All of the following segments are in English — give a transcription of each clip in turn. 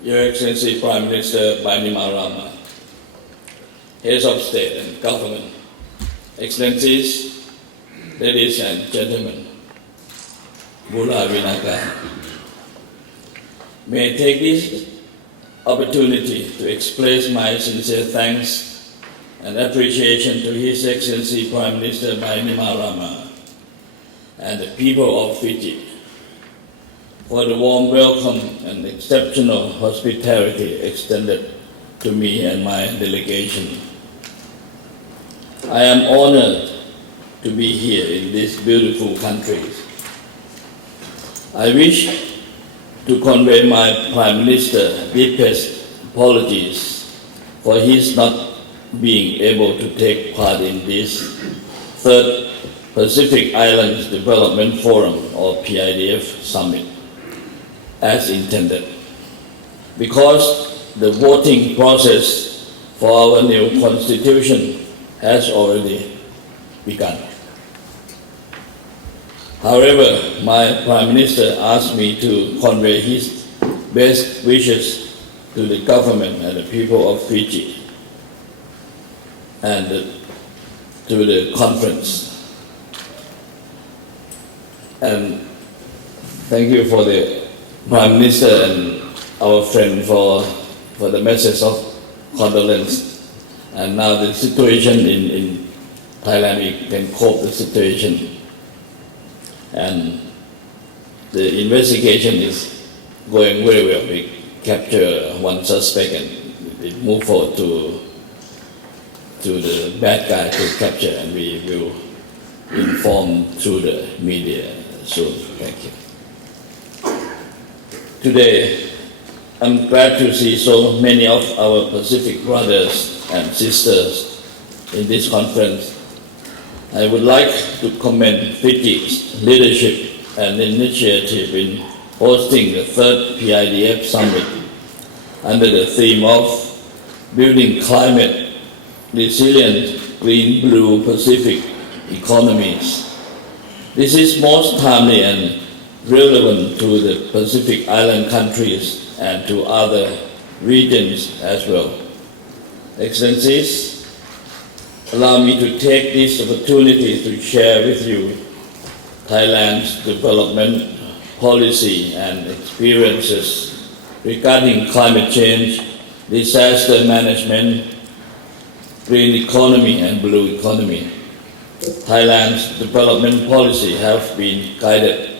Your Excellency Prime Minister Bainimarama, Heads of State and Government, Excellencies, ladies and gentlemen, Bula Vinaka, may I take this opportunity to express my sincere thanks and appreciation to His Excellency Prime Minister Bainimarama and the people of Fiji for the warm welcome and exceptional hospitality extended to me and my delegation. I am honored to be here in this beautiful country. I wish to convey my Prime Minister deepest apologies for his not being able to take part in this third Pacific Islands Development Forum or PIDF Summit as intended, because the voting process for our new constitution has already begun. However, my Prime Minister asked me to convey his best wishes to the government and the people of Fiji and to the conference. And thank you for the Prime Minister and our friend for the message of condolence. And now the situation in Thailand, we can cope the situation. And the investigation is going very well. We capture one suspect and we move forward to the bad guy to capture, and we will inform through the media soon. Thank you. Today, I'm glad to see so many of our Pacific brothers and sisters in this conference. I would like to commend Fiji's leadership and initiative in hosting the third PIDF Summit under the theme of building climate resilient green-blue Pacific economies. This is most timely and relevant to the Pacific Island countries and to other regions as well. Excellencies, allow me to take this opportunity to share with you Thailand's development policy and experiences regarding climate change, disaster management, green economy and blue economy. Thailand's development policy has been guided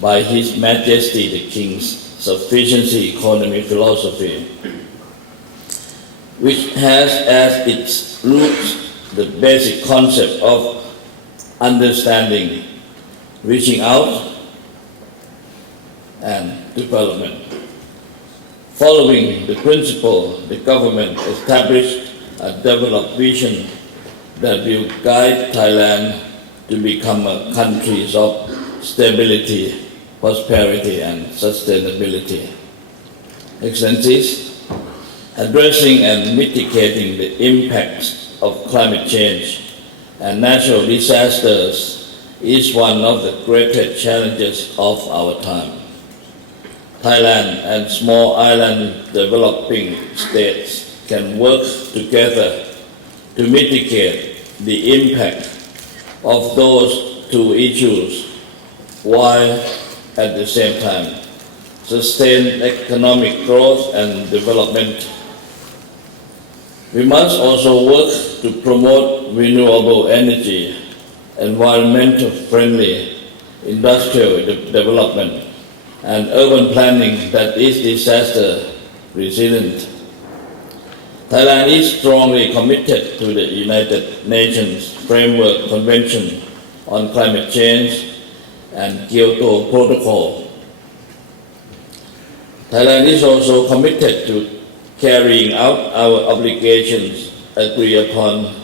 by His Majesty the King's sufficiency economy philosophy, which has as its roots the basic concept of understanding, reaching out, and development. Following the principle, the government established a development vision that will guide Thailand to become a country of stability, prosperity, and sustainability. Excellencies, addressing and mitigating the impacts of climate change and natural disasters is one of the greatest challenges of our time. Thailand and small island developing states can work together to mitigate the impact of those two issues while at the same time sustain economic growth and development. We must also work to promote renewable energy, environmental friendly industrial development, and urban planning that is disaster resilient. Thailand is strongly committed to the United Nations Framework Convention on Climate Change and Kyoto Protocol. Thailand is also committed to carrying out our obligations agreed upon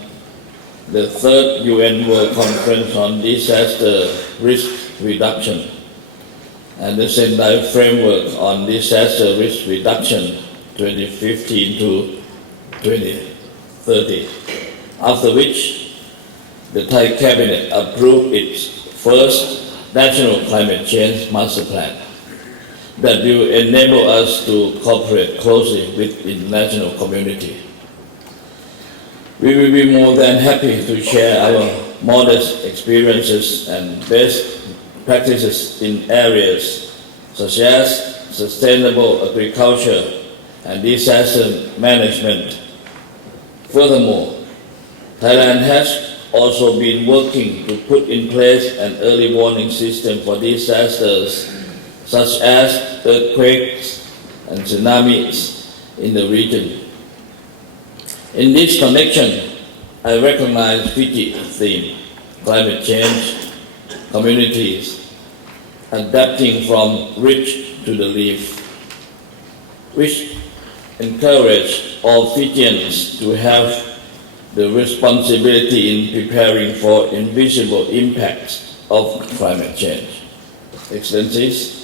the third UN World Conference on Disaster Risk Reduction and the Sendai Framework on Disaster Risk Reduction 2015 to 2030, after which the Thai Cabinet approved its first National Climate Change Master Plan. that will enable us to cooperate closely with the international community. We will be more than happy to share our modest experiences and best practices in areas such as sustainable agriculture and disaster management. Furthermore, Thailand has also been working to put in place an early warning system for disasters such as earthquakes and tsunamis in the region. In this connection, I recognize Fiji's theme, climate change, communities, adapting from rich to the leaf, which encourage all Fijians to have the responsibility in preparing for invisible impacts of climate change. Excellencies,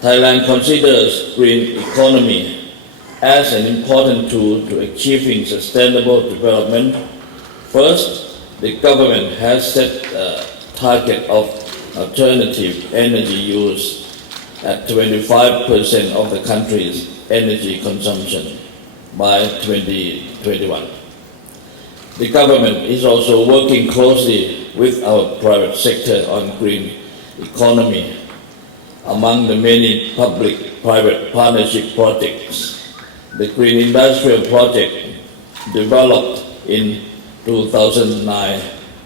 Thailand considers green economy as an important tool to achieving sustainable development. First, the government has set a target of alternative energy use at 25% of the country's energy consumption by 2021. The government is also working closely with our private sector on green economy. Among the many public-private partnership projects, the Green Industrial Project, developed in 2009,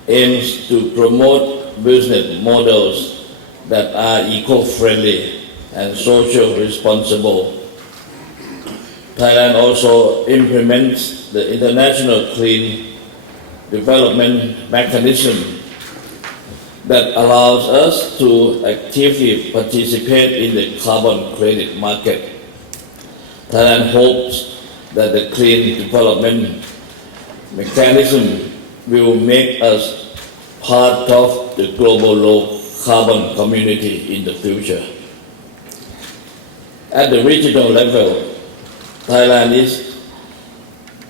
aims to promote business models that are eco-friendly and socially responsible. Thailand also implements the International Clean Development Mechanism that allows us to actively participate in the carbon credit market. Thailand hopes that the clean development mechanism will make us part of the global low carbon community in the future. At the regional level, Thailand is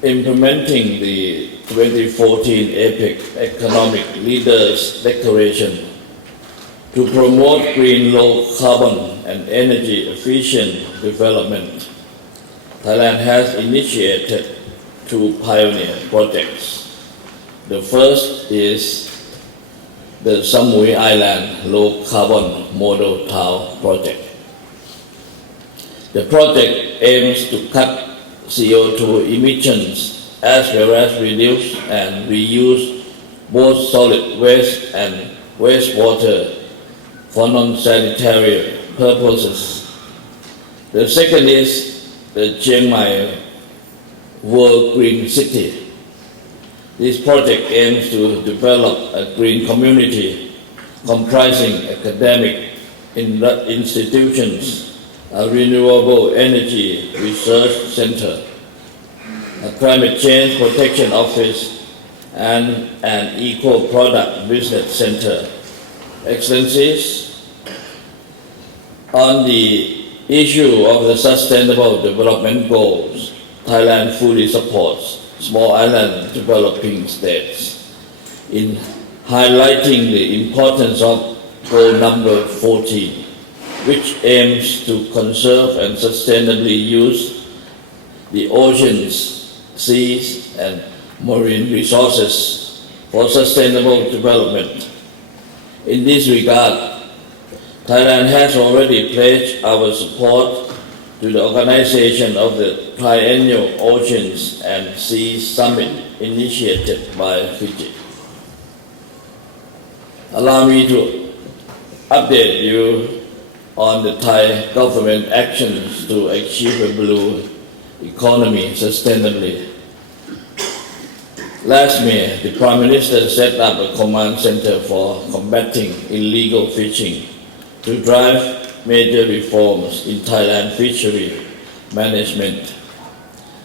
implementing the 2014 APEC Economic Leaders Declaration to promote green, low carbon and energy efficient development. Thailand has initiated two pioneer projects. The first is the Samui Island Low Carbon Model Town Project. The project aims to cut CO2 emissions as well as reduce and reuse both solid waste and wastewater for non-sanitary purposes. The second is the Chiang Mai World Green City. This project aims to develop a green community comprising academic institutions, a renewable energy research center, a climate change protection office, and an eco-product business center. Excellencies, on the issue of the Sustainable Development Goals, Thailand fully supports small island developing states in highlighting the importance of goal number 14, which aims to conserve and sustainably use the oceans, seas, and marine resources for sustainable development. In this regard, Thailand has already pledged our support to the organization of the Triennial Oceans and Seas Summit initiated by Fiji. Allow me to update you on the Thai government actions to achieve a blue economy sustainably. Last May, the Prime Minister set up a command center for combating illegal fishing to drive major reforms in Thailand fishery management.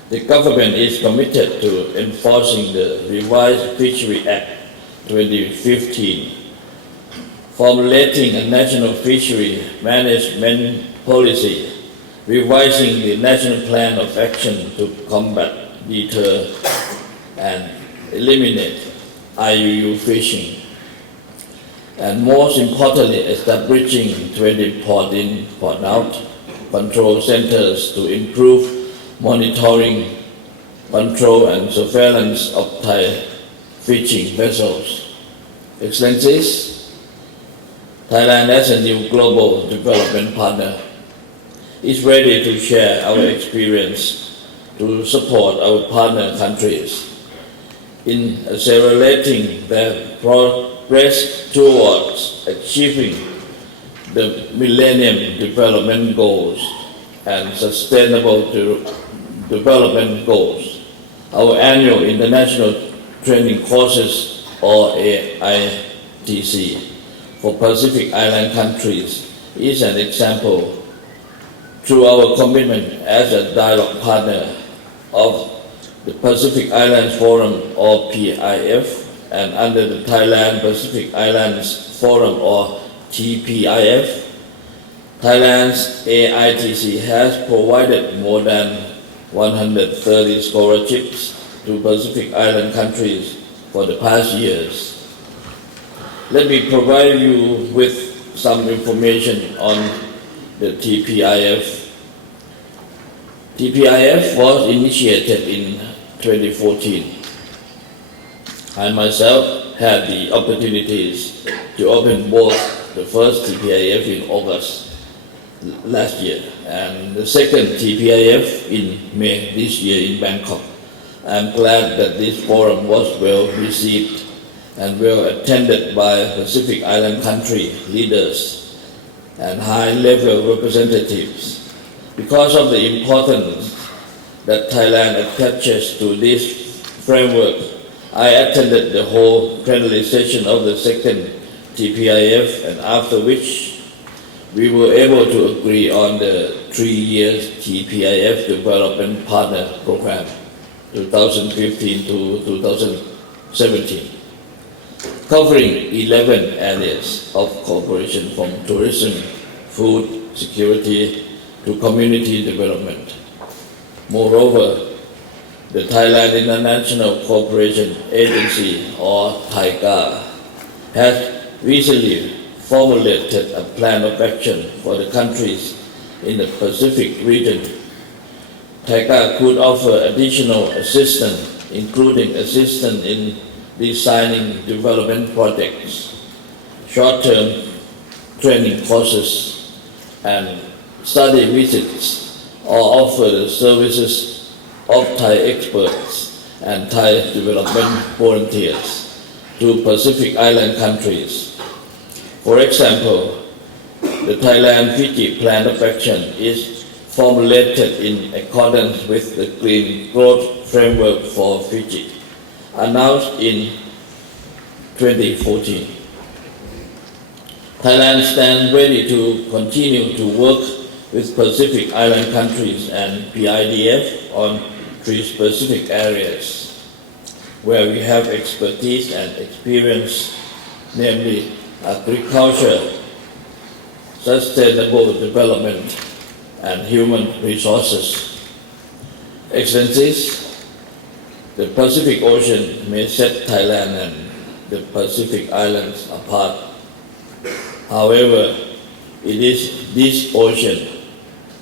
The government is committed to enforcing the revised Fishery Act 2015, formulating a national fishery management policy, revising the National Plan of Action to combat, deter, and eliminate IUU fishing, and most importantly, establishing 20 port in, port out control centers to improve monitoring, control and surveillance of Thai fishing vessels. Excellencies, Thailand as a new global development partner is ready to share our experience to support our partner countries in accelerating their progress towards achieving the Millennium Development Goals and Sustainable Development Goals. Our annual international training courses, or AITC, for Pacific Island countries is an example. Through our commitment as a dialogue partner of the Pacific Islands Forum, or PIF, and under the Thailand Pacific Islands Forum, or TPIF, Thailand's AITC has provided more than 130 scholarships to Pacific Island countries for the past years. Let me provide you with some information on the TPIF. TPIF was initiated in 2014. I myself had the opportunities to open both the first TPIF in August last year and the second TPIF in May this year in Bangkok. I'm glad that this forum was well received and well attended by Pacific Island country leaders and high-level representatives. Because of the importance that Thailand attaches to this framework, I attended the whole plenary session of the second TPIF, and after which we were able to agree on the 3-year TPIF Development Partner Program, 2015 to 2017, covering 11 areas of cooperation from tourism, food security, to community development. Moreover, the Thailand International Cooperation Agency, or TICA, has recently formulated a plan of action for the countries in the Pacific region. TICA could offer additional assistance, including assistance in designing development projects, short-term training courses, and study visits, or offer the services of Thai experts and Thai development volunteers to Pacific Island countries. For example, the Thailand-Fiji Plan of Action is formulated in accordance with the Green Growth Framework for Fiji, announced in 2014. Thailand stands ready to continue to work with Pacific Island countries and PIDF on 3 specific areas where we have expertise and experience, namely agriculture, sustainable development, and human resources. Excellencies, the Pacific Ocean may set Thailand and the Pacific Islands apart. However, it is this ocean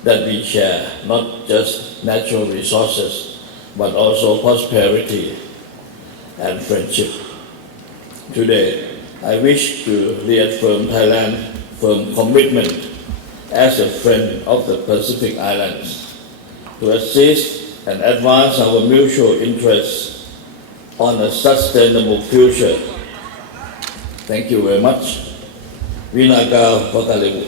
that we share not just natural resources, but also prosperity and friendship. Today, I wish to reaffirm Thailand's firm commitment as a friend of the Pacific Islands to assist and advance our mutual interests on a sustainable future. Thank you very much. Vinagao Vakalevu.